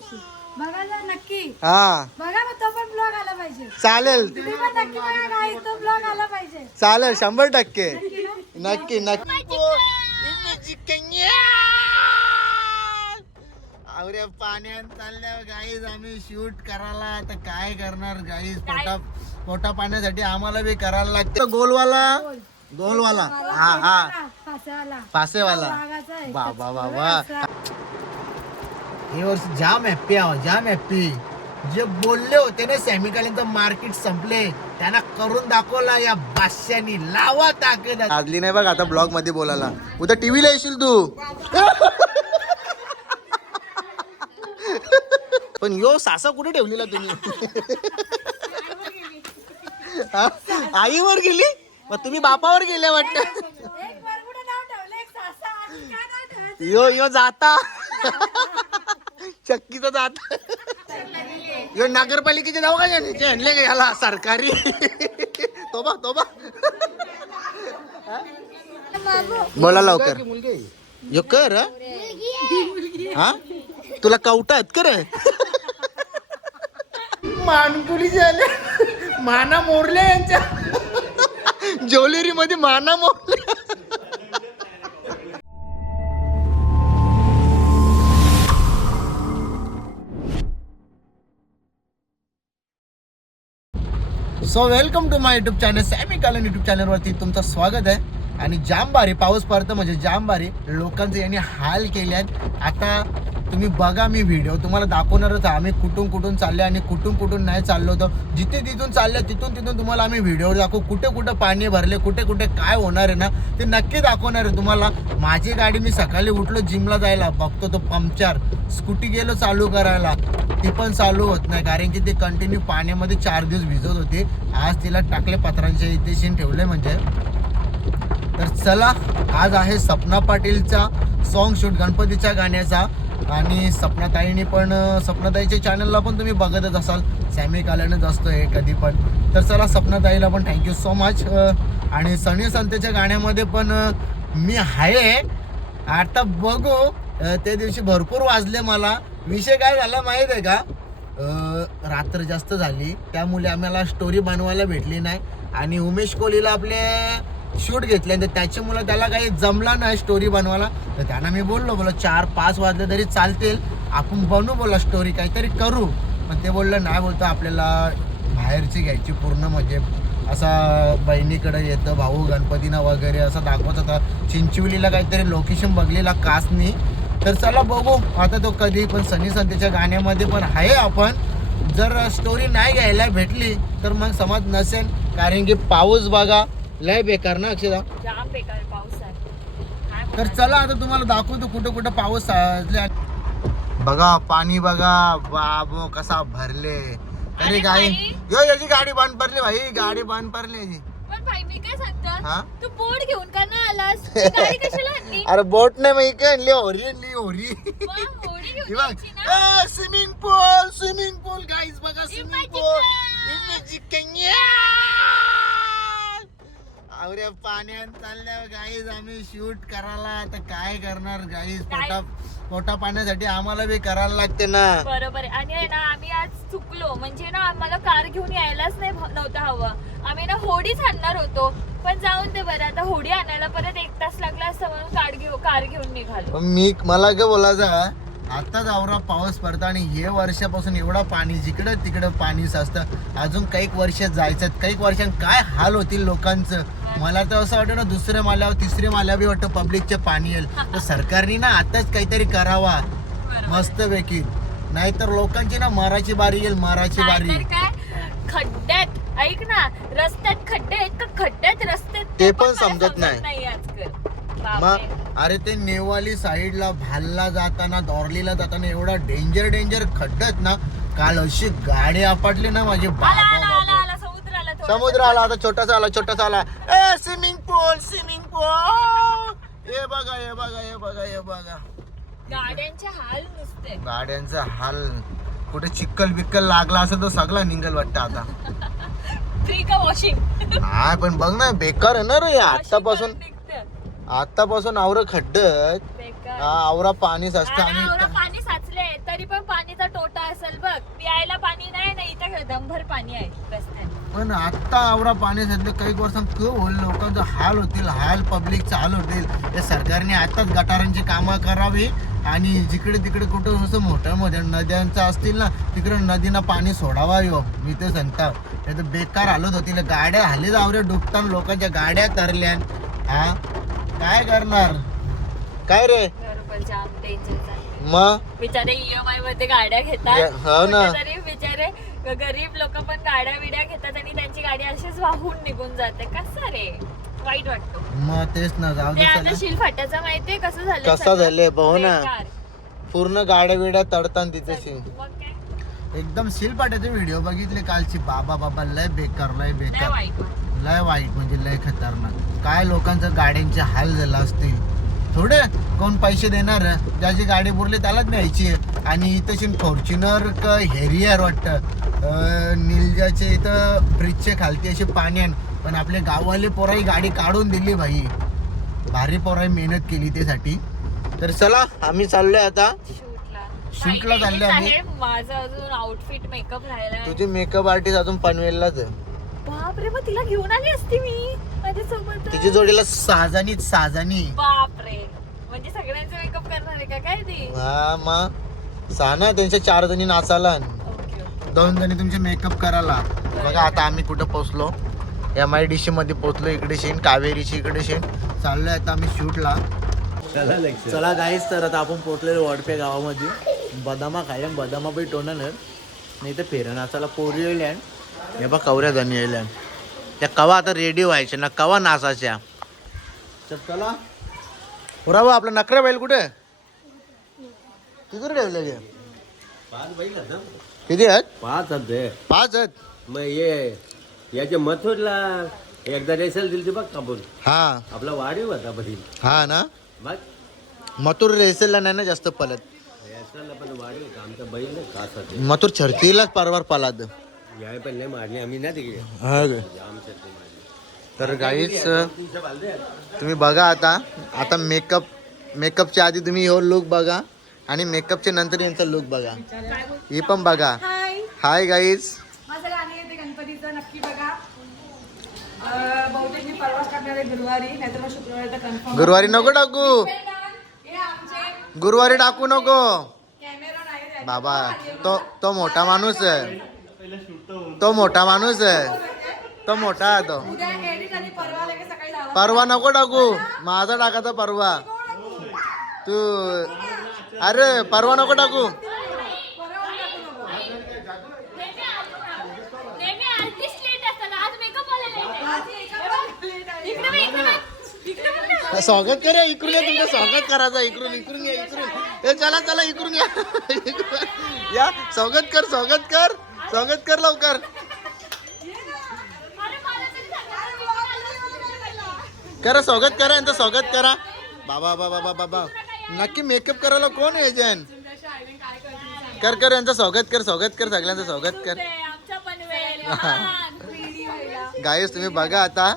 दिवशी. बघा जर नक्की. हा. बघा मग तो पण ब्लॉग आला पाहिजे. चालेल. तुम्ही पण नक्की बघा गाई तो ब्लॉग आला पाहिजे. चालेल शंभर टक्के. नक्की? नक्की अरे पाण्यात चालल्यावर गाईज आम्ही शूट करायला. आता काय करणार गाईज पोटा पोटा पाण्यासाठी आम्हाला बी करायला लागतं. गोलवाला? गोलवाला. हा हा. फासाला पासेवाला वाघाचा आहे. हे वर्ष जाम हॅप्पी आहो जाम हॅप्पी जे बोलले होते ना सॅमिकालींचं मार्केट संपले त्यांना करून दाखवला या बादशानी लावा ताकद. आजली नाही बघ आता ब्लॉगमध्ये बोलायला. उद्या टीव्हीला येशील तू. पण यो सासा कुठे ठेवलेला तुम्ही? हा? आईवर गेली? मग तुम्ही बापावर गेले वाटत? यो यो जाता. चक्कीचं जाता यो नगरपालिकेचे जाऊ का? आणले का याला? सरकारी. तो बा तो बा बोला लवकर. यो कर हं? हा? तुला कवटा आहेत कर मानकुली झाले माना मोरले यांच्या. ज्वेलरी मध्ये माना Morley so welcome to my YouTube channel Sammy कालन युट्यूब चॅनलवरती तुमचं स्वागत आहे. आणि जाम पाऊस पडतं म्हणजे जाम भारी लोकांचे यांनी हाल केले आहेत. आता तुम्ही बघा मी व्हिडिओ तुम्हाला दाखवणारच आहे. आम्ही कुठून कुठून चालले आणि कुठून कुठून नाही चाललो होतो. जिथे तिथून चालले तिथून तिथून तुम्हाला आम्ही व्हिडिओ दाखवू. कुठे कुठे पाणी भरले कुठे कुठे काय होणार आहे ना ते नक्की दाखवणार आहे तुम्हाला. माझी गाडी मी सकाळी उठलो जिमला जायला. बघतो तो पंक्चर. स्कूटी गेलो चालू करायला. ती पण चालू होत नाही कारण की ती कंटिन्यू पाण्यामध्ये चार दिवस भिजत होती. आज तिला टाकले पत्रांच्या इथे शिन ठेवले म्हणजे. तर चला आज आहे सपना पाटीलचा सॉन्ग शूट गणपतीच्या गाण्याचा. आणि सपनाताईने पण सपनाताईच्या चॅनलला पण तुम्ही बघतच असाल. सॅमी काल्यानंच असतो हे कधी पण. तर चला सपनाताईला पण थँक्यू सो मच आणि सनी संतेच्या गाण्यामध्ये पण मी आहे. आता बघू त्या दिवशी भरपूर वाजले मला. विषय काय झाला माहीत आहे का? रात्र जास्त झाली. त्यामुळे आम्हाला स्टोरी बनवायला भेटली नाही. आणि उमेश कोहलीला आपले शूट घेतले तर त्याच्यामुळे त्याला काही जमला नाही स्टोरी बनवायला. तर त्यांना मी बोललो बोला चार पाच वाजले तरी चालतील. आपण बनू बोला स्टोरी काहीतरी करू. पण ते बोललं नाही बोलतो आपल्याला बाहेरची घ्यायची पूर्ण म्हणजे असा बहिणीकडे येतं भाऊ गणपतीनं वगैरे असं दाखवत होता. चिंचवलीला काहीतरी लोकेशन बघलेला कासनी. तर चला बघू आता तो कधी पण सनी संतेच्या गाण्यामध्ये पण आहे आपण. जर स्टोरी नाही घ्यायला भेटली तर मग समज नसेल. कारण की पाऊस बघा लय बेकार ना अक्षदा? जाम बेकार पाऊस आहे. काय तर चला आता तुम्हाला दाखवतो कुठं कुठं पाऊस. बघा पाणी बघा. बाबो कसा भरले. तरी अरे गाडी भाई. यो याची गाडी बंद पडली भाई. गाडी बंद पडली याची. पण भाई मी काय? सांगतो? तू बोर्ड घेऊन का ना आलास? ती गाडी कशाला आणली? अरे बोट नाही मग इकडे आणली? होरी आणली होरी. Swimming pool swimming pool guys बघा स्विमिंग पूल. अरे पाण्यात चालल्यावर गाईज आम्ही शूट करायला आता काय करणार गाईज? पोटा पोटा पाण्यासाठी आम्हाला बी करायला लागते ना. बरोबर आणि आहे ना आम्ही आज चुकलो. म्हणजे ना आम्हाला कार घेऊन यायलाच नाही नव्हतं हवं. आम्ही ना होडीच आणणार होतो. पण जाऊन दे बरं आता होडी आणायला परत एक तास लागला असतं म्हणून कार घेऊ कार घेऊन निघालो. मी मला काय बोलायचं आताच आवरा पाऊस पडतो आणि हे वर्षापासून एवढा पाणी जिकडं तिकडं पाणी साचतं. अजून काही वर्ष जायचं काही वर्षांत काय हाल होतील लोकांचं? मला तर असं वाटतं ना दुसऱ्या माल्यावर तिसऱ्या माल्यावर बी वाटतं पब्लिकचे पाणी येईल. तर सरकारने ना आताच काहीतरी करावा. मस्त पैकी नाहीतर लोकांची ना मराची बारी येईल मराची बारी नाहीतर काय? खड्ड्यात ऐक ना रस्त्यात खड्डे आहेत का? खड्ड्यात रस्त्यात ते पण मला समजत नाही. मग. अरे ते नेवाली साईडला भालला जाताना दौरलीला जाताना एवढा डेंजर डेंजर खड्डत ना काल अशी गाडी आपटली ना माझी बाबा आला आला बाबा आला समुद्र आला आता छोटासा आला छोटासा आला. ए स्विमिंग पूल स्विमिंग पूल हे बघा हे बघा हे बघा हे बघा. गाड्यांचे हाल नुसते. गाड्यांचा हाल. कुठे चिक्कल बिक्कल लागला असेल तर सगळा निघल वाटतं आता. फ्री का वॉशिंग हा पण बघ ना बेकार आहे ना रे आतापासून आतापासून आवर बेकार. आवरा पाणी साचतं आणि पाणी साचले तरी पण पाणीचा चल बघ. प्यायला पाणी नाही ना इथं दमभर पाणी आहे. पण आत्ता आवरा पाणी सध्या काही वर्षांत खूप होईल? लोकांचं हाल होतील हाल पब्लिकचे हाल होतील. या सरकारने आताच गटारांची कामं करावी आणि जिकडे तिकडे कुठं असं मोठ्या मोठ्या नद्यांचं असतील ना तिकडे नदीनं पाणी सोडावा यो मी ते सांगता तर बेकार हालत होतील. गाड्या हल्ली जावरे डुबताना लोकांच्या गाड्या तरल्यान. हा? काय करणार? काय रे? मग? बिचारे ईएमआयमध्ये गाड्या घेतात. हो ना. गरीब लोक पण गाड्या बिड्या घेतात आणि त्यांची गाडी अशीच वाहून निघून जाते. कसं रे? वाईट वाटतो. मग तेच ना जाऊ ते दे आता चला. शिल फाट्याचं माहितीये? कसं झालं कसं सगळं? झालंय? पाहू ना. बेकार. पूर्ण गाड्या बिड्या तडतान तिथे मग काय? एकदम शिलपाट्याचे व्हिडिओ बघितले कालची. बाबा बाबा लय बेकार लय लय बेकार. वाईट वाटतं. लय वाईट म्हणजे लय खतरनाक. काय लोकांचं गाड्यांचे हाल झाला असते थोडे कोण पैसे देणार? ज्याची गाडी पुरली त्यालाच न्यायची आणि तशी फॉर्च्युनर का हेरियर वाटतं. निलजाचे इथं ब्रिजचे खालती असे पाण्यान पण आपले गाववाले पोराही गाडी काढून दिली भाई. भारी पोराही मेहनत केली त्यासाठी. तर चला आम्ही चाललोय आता. शूटला. चालले आम्ही. माझं अजून आउटफिट मेकअप राहिला तुझी मेकअप आर्टिस्ट अजून पनवेललाच आहे. बापरे मग तिला घेऊन आली असती मी माझ्यासोबत. तिची जोडीला साजानीच साजानी. बापरे. म्हणजे सगळ्यांचे मेकअप करणार आहे का? काय ती? हा मग. सहा ना त्यांच्या चार जणी नाचाला दोन जणी तुमचे मेकअप करायला. बघा आता आम्ही कुठं पोचलो एम आय डी सी मध्ये पोचलो इकडे शेन कावेरीची इकडे शेन चाललोय आता आम्ही शूटला. चला गाईच तर आता आपण पोचलेलो वडपे गावामध्ये. बदामा खायला बदामा बी टोनर नाही तर फेर नाचाला पोरी येईल हे बा कवऱ्या जणी येईल त्या कवा आता रेडी व्हायच्या ना कवा नाचाच्या तर चला. पुरा भाऊ आपला नकरा बैल कुठे? तिकडे ठेवले ते पाच बैल आहेत ना. किती आहेत? पाच आहेत ते. पाच आहेत? मग ये याच्या मथुरला एकदा रेसल दिली ती बघ कापून. हा. आपला वाढीव होता बरी हा ना? बघ मथुर रेसेलला नाही ना जास्त पलत? रेसलला पण वाढीव होता. आमचा बैल ना कासात मथुर छरतीलाच परवार पलाद यावेळी पण नाही मारली. आम्ही ना तिकडे. हा ग. जाम चटणी मारली. तर गाईच तुमच्या बालदे तुम्ही बघा आता. आता मेकअप मेकअपच्या आधी तुम्ही हो लुक बघा. आणि मेकअपच्या नंतर यांचा लुक बघा. ही पण बघा. हाय हाय गाईज माझं गाणं येते गणपतीचं नक्की बघा. अं, बहुतेक मी परवाच टाकणार आहे गुरुवारी नाहीतर मग शुक्रवारी तर कन्फर्म गुरुवारी नको टाकू. हे आमचे गुरुवारी टाकू नको. कॅमेरा नाही रे. बाबा तो तो मोठा माणूस आहे. तो मोठा माणूस आहे. तो मोठा आहे तो. उद्या एडिट आणि परवा लगेच सकाळी लावा. परवा नको टाकू. माझा टाकायचा परवा. तू अरे परवा नको टाकू. स्वागत करा इकडून या तुमचं स्वागत करायचं इकडून इकडून या इकडून ए चला चला इकडून या. या स्वागत कर स्वागत कर स्वागत कर लवकर. करा स्वागत करा यांचं स्वागत करा बाबा बाबा बाबा बाबा नक्की मेकअप करायला कोण आहे जन? कर कर यांचं स्वागत कर स्वागत कर सगळ्यांचं स्वागत कर. गायस तुम्ही बघा आता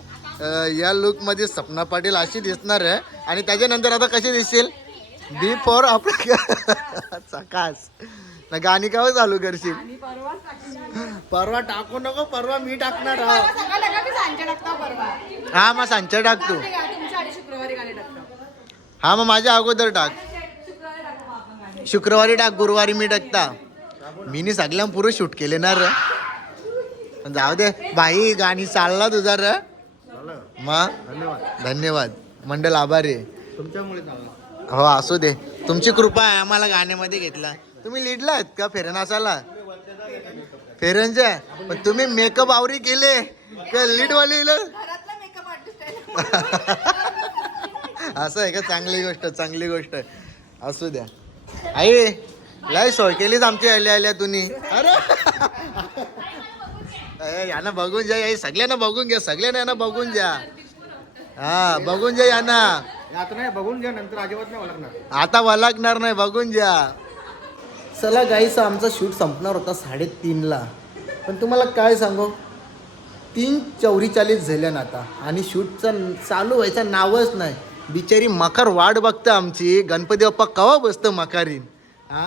या लुकमध्ये सपना पाटील अशी दिसणार आहे. आणि त्याच्यानंतर आता कशी दिसतील बी फॉर आपल्या सकास. ना गाणी का चालू करशील? परवा टाकू नको परवा मी टाकणार हा मग सांच्या टाकतो. हा मग माझ्या अगोदर टाक. शुक्रवारी टाकू गुरुवारी मी टाकता. मीनी सगळ्या पुरं शूट केले ना र. जाऊ दे. बाई गाणी चालला तुझा र. मग? धन्यवाद. मंडल आभारी. हो असू दे. तुमची कृपा आहे आम्हाला गाण्यामध्ये घेतला. तुम्ही लीडला आहेत का फेरनासाला? फेरनच्या पण तुम्ही मेकअप आवरी केले. का लीडवाले घरातला मेकअप आर्टिस्ट आहे असं आहे का? चांगली गोष्ट चांगली गोष्ट. असू द्या. आई लय सोय केलीच आमची आल्या आल्या तुम्ही अरे. यांना बघून जा आई सगळ्यांना बघून घ्या सगळ्यांना यांना बघून घ्या हा बघून जा यांना. आता नाही बघून घ्या नंतर अजिबात नाही आता नाही बघून घ्या चला गाईचं आमचा शूट संपणार होता साडेतीनला. पण तुम्हाला काय सांगू? तीन चौरीचालीस झाल्यान आता. आणि शूटचं चालू व्हायचं नावच नाही. बिचारी मकर वाट बघतं आमची. गणपती बाप्पा कवा बसतं मकारीन हा?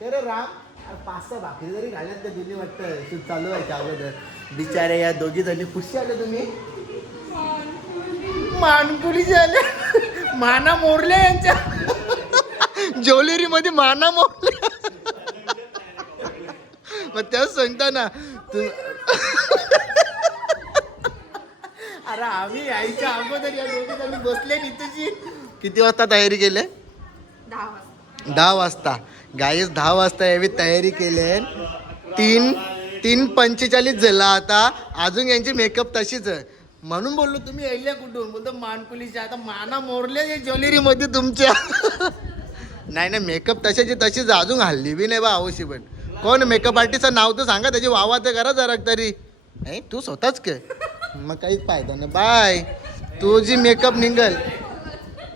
रे राम अरे पाच सहा भाकरी जरी घालत तर दिली वाटतं. शूट चालू व्हायच्या अगोदर. बिचारे या दोघी जणी खुशी आले तुम्ही? मानकुली झाले. माना मोरल्या यांच्या. ज्वेलरीमध्ये माना मोरल्या. मग त्याच सांगता ना तू अरे आम्ही यायच्या अगोदर या दोघी जणी बसले किती वाजता तयारी केले? दहा वाजता. दहा वाजता. गाईस दहा वाजता यावी तयारी केली तीन तीन पंचेचाळीस झाला आता. अजून यांची मेकअप तशीच आहे. म्हणून बोललो तुम्ही यायल्या कुठून? बोलतो मानकुलीच्या. आता माना मोरले ज्वेलरी मध्ये तुमच्या. नाही नाही मेकअप तशाची तशीच. अजून हल्ली बी नाही बा आवशी पण. कोण मेकअप आर्टिस्टचं नाव तर सांगा त्याची वावा तर करा जरा तरी. नाही तू स्वतःच काय मग काहीच फायदा नाही. बाय. तू जी मेकअप निघल.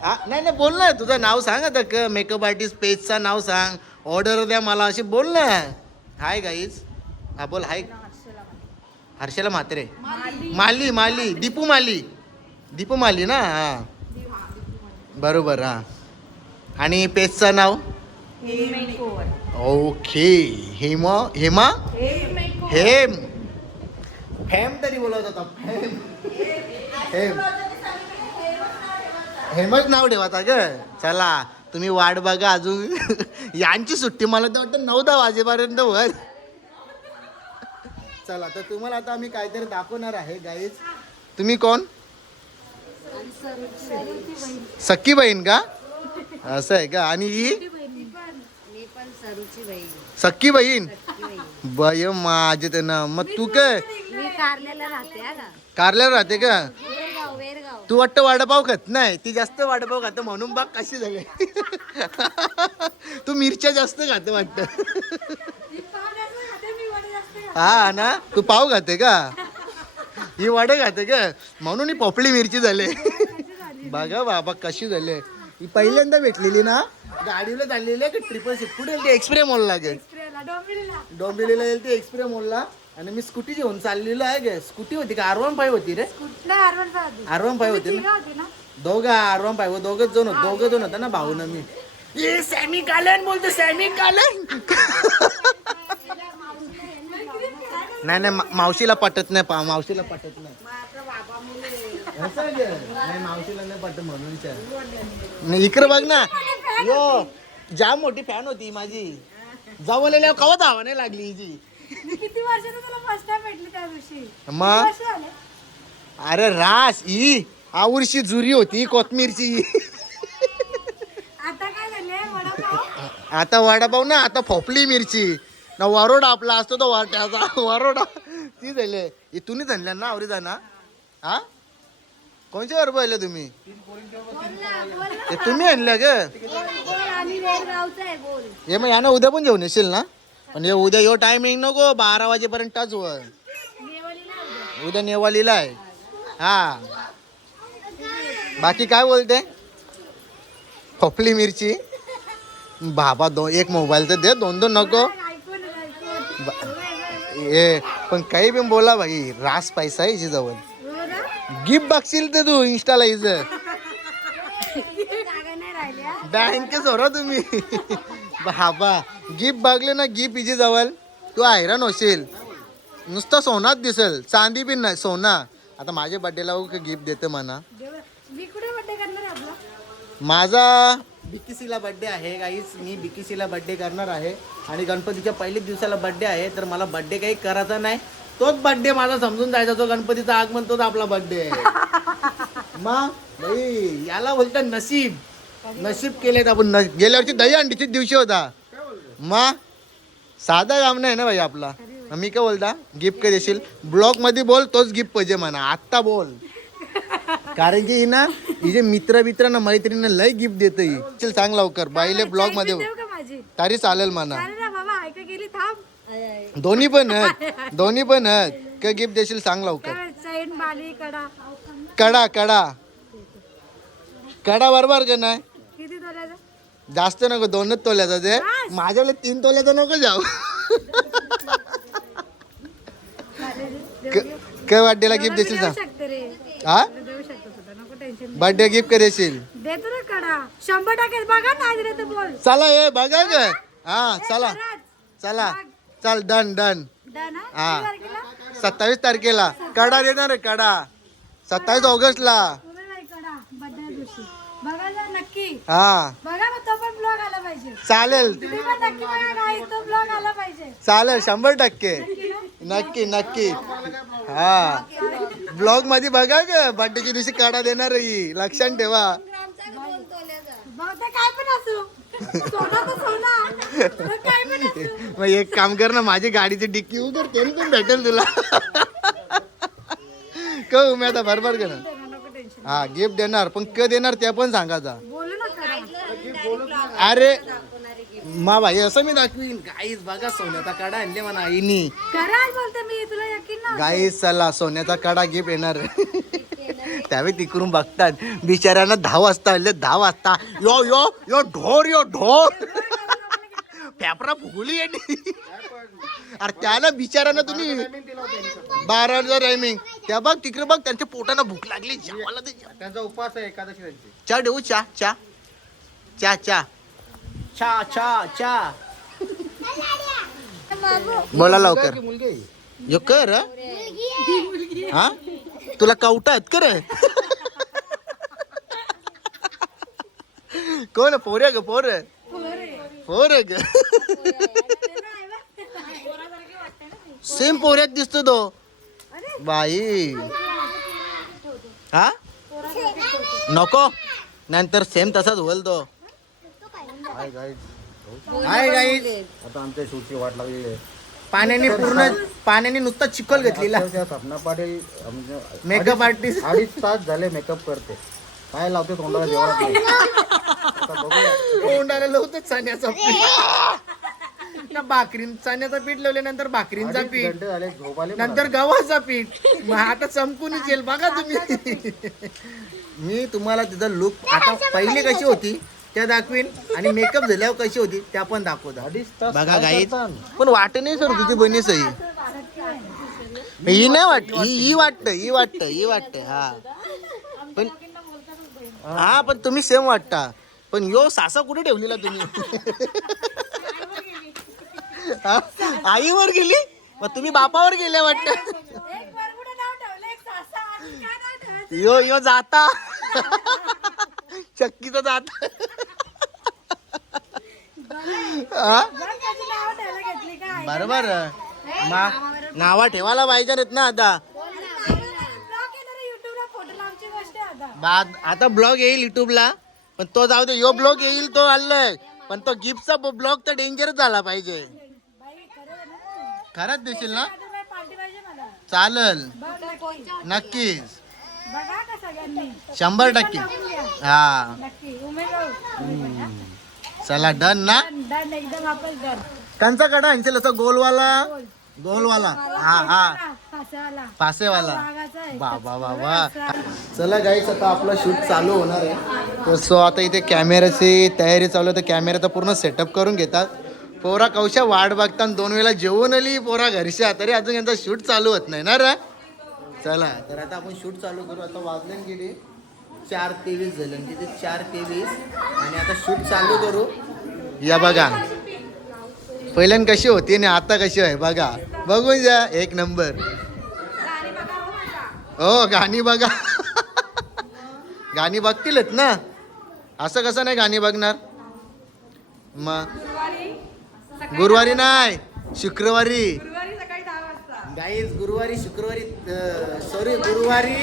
हा नाही नाही बोल ना. तुझं नाव सांग आता क मेकअप आर्टिस्ट पेजचं नाव सांग. ऑर्डर द्या मला अशी बोल ना. हाय गाईज हा बोल हाय हर्षला म्हात्रे. माली माली. दीपू माली. दीपू माली ना? हा. बरोबर हा. आणि पेजचं नाव? ओके हेमा हेमा? हेम. हेम तरी बोलत होता. हेम. हेम. हेमच नाव ठेवाता ग. चला तुम्ही वाट बघा अजून. यांची सुट्टी मला तर वाटतं नऊ दहा वाजेपर्यंत वर चला तर तुम्हाला आता आम्ही काहीतरी दाखवणार आहे गाईज तुम्ही कोण? सख्खी बहीण का? असं आहे का? आणि ही? सख्खी बहीण. बय माझे ते ना मग तू काय? कारल्याला राहते हा का कारल्यावर राहते का? वेरगाव वेरगाव. तू वाटतं वडापाव खात नाही ती जास्त वडापाव खात म्हणून बाग कशी झाली. तू मिरच्या जास्त खाते वाटतं. हा ना तू पाव खाते का? ही वडे खाते का? म्हणून ही पोपळी मिरची झाले. बघा बाबा कशी झाले. ही पहिल्यांदा भेटलेली ना गाडीला चाललेली आहे का ट्रिपल सीट कुठे गेली एक्सप्रे मॉल लागेल. डोंबिवलीला. गेली ती एक्सप्रे मॉलला. आणि मी स्कूटी घेऊन चाललेलो आहे गे. स्कूटी होती का? आर वन फाईव्ह होती रे. आर वन फाईव्ह होती. ना? दोघं आर वन फाईव्ह दोघच जण होत. दोघं जण होता ना भाऊ ना मी. ये सॅमी कालन बोलतो सॅमी कालन नाही नाही मा- मावशीला पटत नाही पा मावशीला पटत नाही. असं आहे का? नाही मावशीला नाही पटत म्हणून विचार. नाही इकडे बघ ना. यो जाम मोठी फॅन होती माझी. जवळलेल्या कवा धावा नाही लागली हिची? किती वर्षाचं तुला फर्स्ट टाइम भेटली त्या दिवशी? मग? वर्ष झाले? अरे रास ही आवडशी जुरी होती कोथमीरची आता काय झाले वडापाव? आता वडापाव ना आता फोपली मिरची. ना वरोडा आपला असतो तो वाट्याचा. वरोडा. ती झाले. इथूनच आणल्या ना आवरी जाणा हा? कोणच्या वर पाहिले तुम्ही? ते तुम्ही आणल्या ग. आहे बोल. हे मग यानं उद्या पण घेऊन येशील ना? पण हे उद्या यो टायमिंग नको बारा वाजेपर्यंतच वर उद्या नेवालीला आहे. हा. बाकी काय बोलते? खोपली मिरची. बाबा दो एक मोबाईल तर दे दोन दोन नको. ए पण काही पण बोला भाई रास पैसा आहे जवळ गिफ्ट बघशील तर तू इंस्टाला हिचं. बँकेच हो तुम्ही. बाबा गिफ्ट बघले ना गिफ्ट हिची जवळ तू हैराण होशील. नुसतं सोनाच दिसेल. चांदी बी नाही सोना. आता माझ्या बड्डेला गिफ्ट देते म्हणा. माझा बिकीसीला बड्डे आहे गाईस मी बिकीसीला बड्डे करणार आहे. आणि गणपतीच्या पहिल्याच दिवसाला बड्डे आहे तर मला बड्डे काही करायचा नाही. तोच बड्डे माझा समजून जायचा तो गणपतीचा आगमन तोच आपला बड्डे आहे. मग भाई याला बोलतात नशीब. नशीब केलेत आपण न गेल्या वर्षी दही अंडीच्या दिवशी होता. मग साधा काम नाही ना भाई आपला. मी काय बोलता? गिफ्ट काय देशील ब्लॉगमध्ये बोल तोच गिफ्ट पाहिजे म्हणा. आत्ता बोल. कारण की ही ना हिचे मित्र मित्र ना मैत्रिणींना लय गिफ्ट देत ही. चल सांग लवकर. बाईले ब्लॉगमध्ये तरी चालेल म्हणा. दोन्ही पण आहेत. दोन्ही पण आहेत. काय गिफ्ट देशील सांग लवकर. कडा कडा. कडा बरोबर का नाही? जास्त नको दोनच तोल्याचा ते माझ्याकडे तीन तोल्याचा नको जाऊ. क- काय बर्थडेला गिफ्ट देशील सांग. हा बर्थडे गिफ्ट काय देशील शंभर बघा ना चला ये बघा ग. हा चला. चला. चल डन डन हा? सत्तावीस तारखेला. कडा देणार कडा. सत्तावीस ऑगस्टला. हा. पाहिजे. चालेल. तुम्ही पण नक्की बघा काय तो ब्लॉग आला पाहिजे. चालेल शंभर टक्के. नक्की नक्की. हा. ब्लॉगमध्ये बघा ग बर्थडेच्या दिवशी कडा देणार आहे. ही. लक्षात ठेवा. बहुतेक काय पण असू. सोना तर सोना. तर काय पण असू. मग एक काम कर ना माझी गाडीची डिक्की उघड तरी पण भेटेल तुला. क उम्या आता बरोबर का ना नको टेन्शन हा गिफ्ट देणार पण क देणार ते पण सांगायचा अरे मा भाई असं मी दाखवीन. गाईस बघा सोन्याचा कडा आणले म्हणा आईनी. खरंच बोलते मी तुला यकीन ना गाईस चला सोन्याचा कडा गिफ्ट येणार. त्यावेळी तिकडून बघतात. बिचाऱ्यांना दहा वाजता आले दहा वाजता. यो यो यो ढोर यो ढोर. पेपरा फुगली यांनी अरे त्याला बिचाऱ्यांना तुम्ही बारा हजार टायमिंग त्या बघ तिकडे बघ त्यांच्या पोटाला भूक लागली. जेवायला त्यांचा उपवास आहे एकादशी त्यांची चहा देऊ चहा चहा. चहा चहा चहा चहा चहा बोला लवकर. आहे. यो कर हा? तुला कवटा आहेत कर कोण पोर ग पोर? पोर ग सेम पोऱ्यात दिसतो तो. बाई. हा? नको. नंतर सेम तसाच होईल तो. हाय गाईड हाय गाईज आता आमच्या शूटची वाट लागलेली आहे. पाण्याने पूर्ण पाण्याने नुसता चिखल घेतलेला. सपना पाटील मेकअप आर्टिस्ट अडीच तास झाले मेकअप करते. काय लावते तोंडाला बघूया. तोंडाला लावतो चण्याचा पीठ. भाकरीन चण्याचं पीठ लावल्यानंतर भाकरींचा पीठ. नंतर गव्हाचा पीठ. मग आता चमकूनच येईल. बघा तुम्ही. मी तुम्हाला तिथं लुक आता पहिली कशी होती? त्या दाखवीन. आणि मेकअप झाल्यावर कशी होती त्या पण दाखवता. बघा करता? पण वाट नाही सर तुझी बनी सही ही नाही वाटत ही ही वाटत ही वाटत ही वाटत हा. पण हा पण तुम्ही सेम वाटता. पण यो सासा कुठे ठेवलेला तुम्ही? आईवर गेली? मग तुम्ही बापावर गेले वाटत. यो यो जाता. चक्कीचा हा? काय बरोबर. मा नावा ठेवायला पाहिजे नाहीत ना आता. ब्लॉग येणार युट्यूबला फोटो लावची गोष्ट आहे आता बाद आता ब्लॉग येईल युट्यूबला पण तो जाऊ दे यो ब्लॉग येईल तो आलाय पण तो गिफ्टचा ब्लॉग तर डेंजरच झाला पाहिजे. खरंच देशील ना? पार्टी पाहिजे मला चालल. नक्कीच. बघा का सगळ्यांनी. शंभर टक्के. हा. नक्की चला डन ना? डन एकदम आपण डन त्यांचा कडा आणशील असं गोलवाला? गोलवाला. हा हा. फासावाला. बाबा बाबा चला गाईच आता आपला शूट चालू होणार आहे. तर सो आता इथे कॅमेऱ्याची तयारी चालू आहे. तर कॅमेऱ्याचा पूर्ण सेटअप करून घेतात. पोरा कौशा वाट बघताना दोन वेळा जेवून आली. पोरा घरच्या तरी अजून यांचा शूट चालू होत नाही ना रे? चला तर आता आपण शूट चालू करू. आता वाजले गेले चार तेवीस झाले. तिथे चार तेवीस. आणि आता शूट चालू करू. या बघा. पहिल्यान कशी होती आणि आता कशी आहे? बघा. बघून जा. एक नंबर. हो गाणी बघा. गाणी बघतीलच ना? असं कसं नाही गाणी बघणार? मग? गुरुवारी नाही. शुक्रवारी गुरुवारी सकाळी दहा वाजता गाईज गुरुवारी शुक्रवारी सॉरी गुरुवारी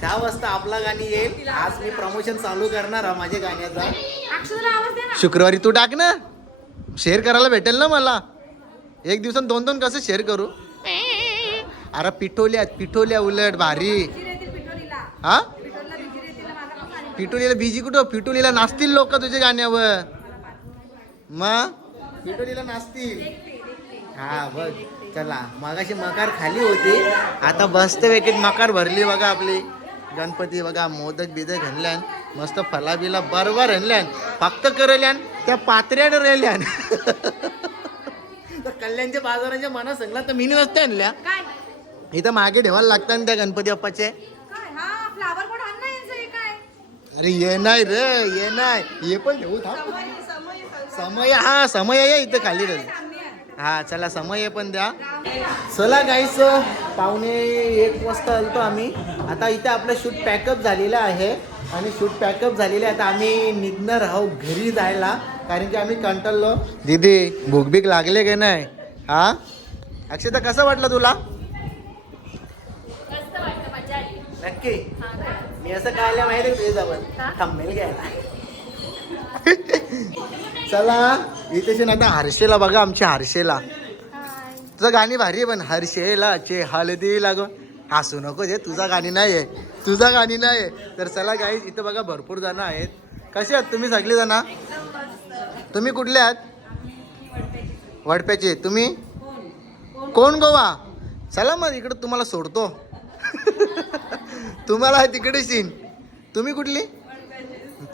दहा वाजता आपला गाणी येईल. आज मी प्रमोशन चालू करणार आहे माझ्या गाण्याचा. अक्षरला आवाज दे ना. शुक्रवारी तू टाक ना. शेअर करायला भेटेल ना मला. एक दिवसात दोन दोन कसं शेअर करू? अरे पिठोल्या पिठोल्या उलट भारी. हा. पिटोलीला बिजी कुठं? पिटोलीला नाचतील लोक तुझ्या गाण्यावर. मग? पिटोलीला नाचतील. हा बघ. चला. मगाशी मकार खाली होती. आता बसत वेगळीत मकार भरली बघा आपली. गणपती बघा मोदक बिदक आणल्यान मस्त फलाबिला बरोबर आणल्यान फक्त करल्यान त्या पात्र्याड राहिल्यान तर कल्याणच्या बाजारांच्या मना सांगला तर मी नसते आणल्या इथं मागे ठेवायला लागतात त्या गणपती बाप्पाचे. अरे ये नाही रे ये नाही. हे पण ठेवू थांब. समय हा समय आहे इथं खाली रे हा चला समय पण द्या. चला गाईस पावणे एक वाजता आलतो आम्ही. आता इथे आपलं शूट पॅकअप झालेलं आहे. आणि शूट पॅकअप झालेलं आहे. आता आम्ही निघणार आहोत घरी जायला. कारण की आम्ही कंटाळलो. दीदी भूक बीक लागले की नाही? हा? अक्षता कसं वाटलं तुला? नक्की. काय? मी असं कायला माहिती? थांबेल घ्यायला. चला इथे आता हर्षेला बघा आमच्या हर्षेला. तुझं गाणी भारी आहे पण हर्षेला चे हळदी लाग. हसू नको जे तुझा गाणी नाही आहे तुझा गाणी नाही आहे तर चला गाई इथं बघा भरपूर जण आहेत. कसे आहात तुम्ही सगळे जण? तुम्ही कुठले आहात? वडप्याचे. तुम्ही? कोण गोवा? चला मग इकडं तुम्हाला सोडतो. तुम्हाला आहे तिकडे सीन. तुम्ही कुठली?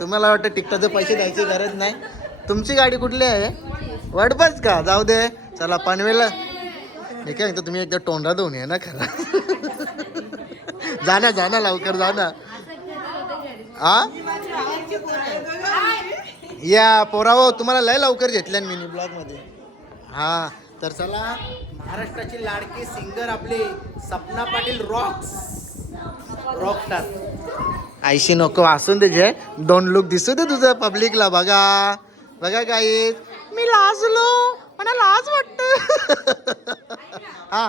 तुम्हाला वाटतं तिकटाचे पैसे द्यायची गरज नाही? तुमची गाडी कुठली आहे? वडपाच का? जाऊ दे. चला पनवेला हे काय म्हणतो तुम्ही एकदा तोंडा देऊन ये ना खरं. जा ना लवकर जाना हा या पोरावो तुम्हाला लय लवकर घेतल्या मिनी ब्लॉगमध्ये. हा तर चला. महाराष्ट्राची लाडकी सिंगर आपली सपना पाटील रॉक्स. रॉकस्टार. आयशी नको असून दे जे. दोन लुक दिसू दे तुझं पब्लिकला बघा. बघा काय मी लाजलो. मला लाज वाटत. हा.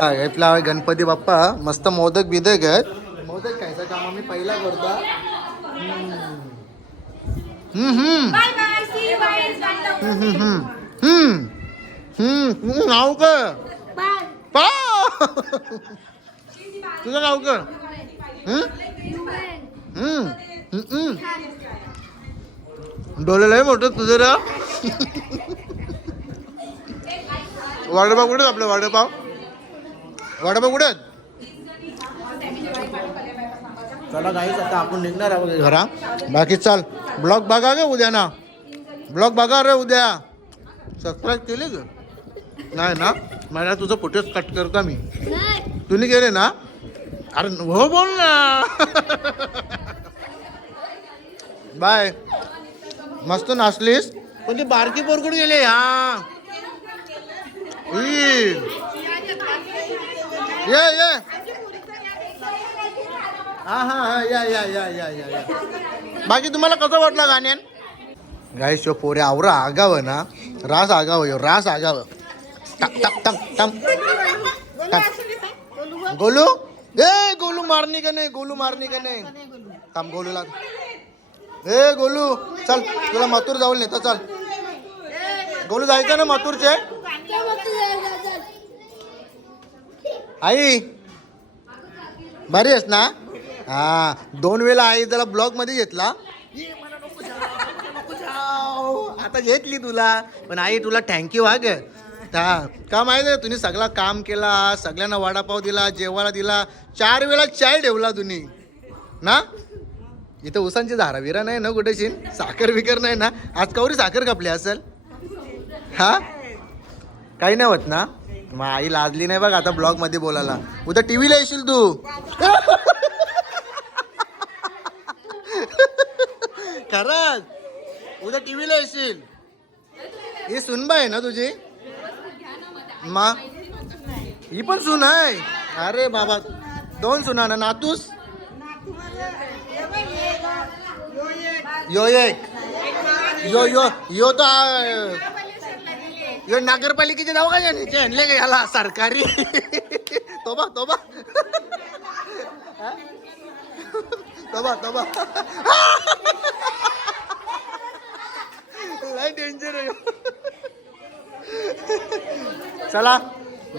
आपला गणपती बाप्पा मस्त मोदक बिदक आहेत. मोदक खायचं काम आम्ही पहिला करतो. हम्म. हम्म हम्म. हम्म हम्म हम्म. हम्म. नाव पाव तुझं नाव काय हम्म हम्म हम्म डोळे लय मोठं तुझं रा. वडापाव कुठे आपलं? वडापाव वडापाव कुठे? चला आता आपण निघणार आहोत घरा. बाकी चाल. ब्लॉग बघा गे उद्या ना. ब्लॉग बघा रे उद्या. सबस्क्राईब केले ग? नाही ना? मला तुझं फुटेज कट करता मी. तुम्ही गेले ना? अरे हो बोल ना. बाय. मस्त नाचलीस? पण ती बारकी पोरकुड गेले हा. ये ये. हा हा हा या या या या या या. बाकी तुम्हाला कसं वाटलं गाण्यान गाय शो पोरे आवरा आगाव ना. रास आगाव यो रास आगाव. टक टक टक टक टक गोलू? ए गोलू मारणी का नाही? गोलू मारणी का नाही? थांब गोलूला ए गोलू चल तुला मथुर जाऊन नेतो चल. गोलू जायचं ना मथुरचे? आई बरी आहेस ना? हा दोन वेळा आई त्याला ब्लॉगमध्ये घेतला. आता घेतली तुला पण आई तुला थँक्यू हा ग. का माहिती आहे तुम्ही सगळा काम केला सगळ्यांना वडापाव दिला जेवायला दिला चार वेळा चाय ठेवला तुम्ही. ना? इथं उसांची झारा विरा नाही ना कुठे शिन? साखर विकर नाही ना? आज कवरी साखर कापली असेल? हा? काही नाही होत ना? मग आई लाजली नाही बघ आता ब्लॉगमध्ये बोलायला. उद्या टी व्हीला येशील तू. खरंच. उद्या टी व्हीला येशील. ही सुनबा आहे ना तुझी? मा? ही पण सुन आहे. अरे बाबा. दोन सुना ना नातूस? यो एक. यो यो यो तो यो नगरपालिकेचे नाव काय आणले? आणले का याला? सरकारी. तोबा तोबा हा? तोबा तोबा लय डेंजर आहे. चला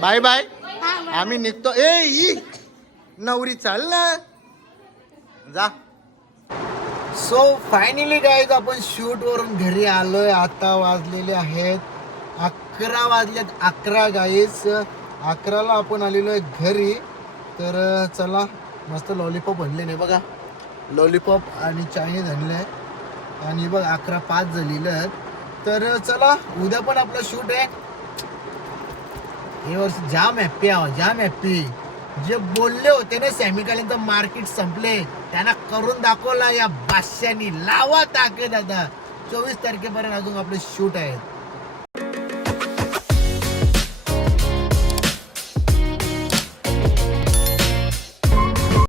बाय बाय आम्ही निघतो. ए ई! नवरी चाल ना जा. सो फायनली गाईज आपण शूटवरून घरी आलोय. आता वाजलेले आहेत अकरा वाजलेत. अकरा गाईज अकराला आपण आलेलो आहे घरी. तर चला मस्त लॉलीपॉप आणले नाही बघा. लॉलीपॉप आणि चायनीज आणले. आणि बघ अकरा पाच झालेलं आहेत. तर चला उद्या पण आपलं शूट आहे. हे वर्ष जाम हॅप्पी आहो जाम हॅप्पी जे बोलले होते ना सॅमिकालींचं मार्केट संपले त्यांना करून दाखवला या बादशानी लावा ताकद आता. चोवीस तारखेपर्यंत अजून आपले शूट आहेत.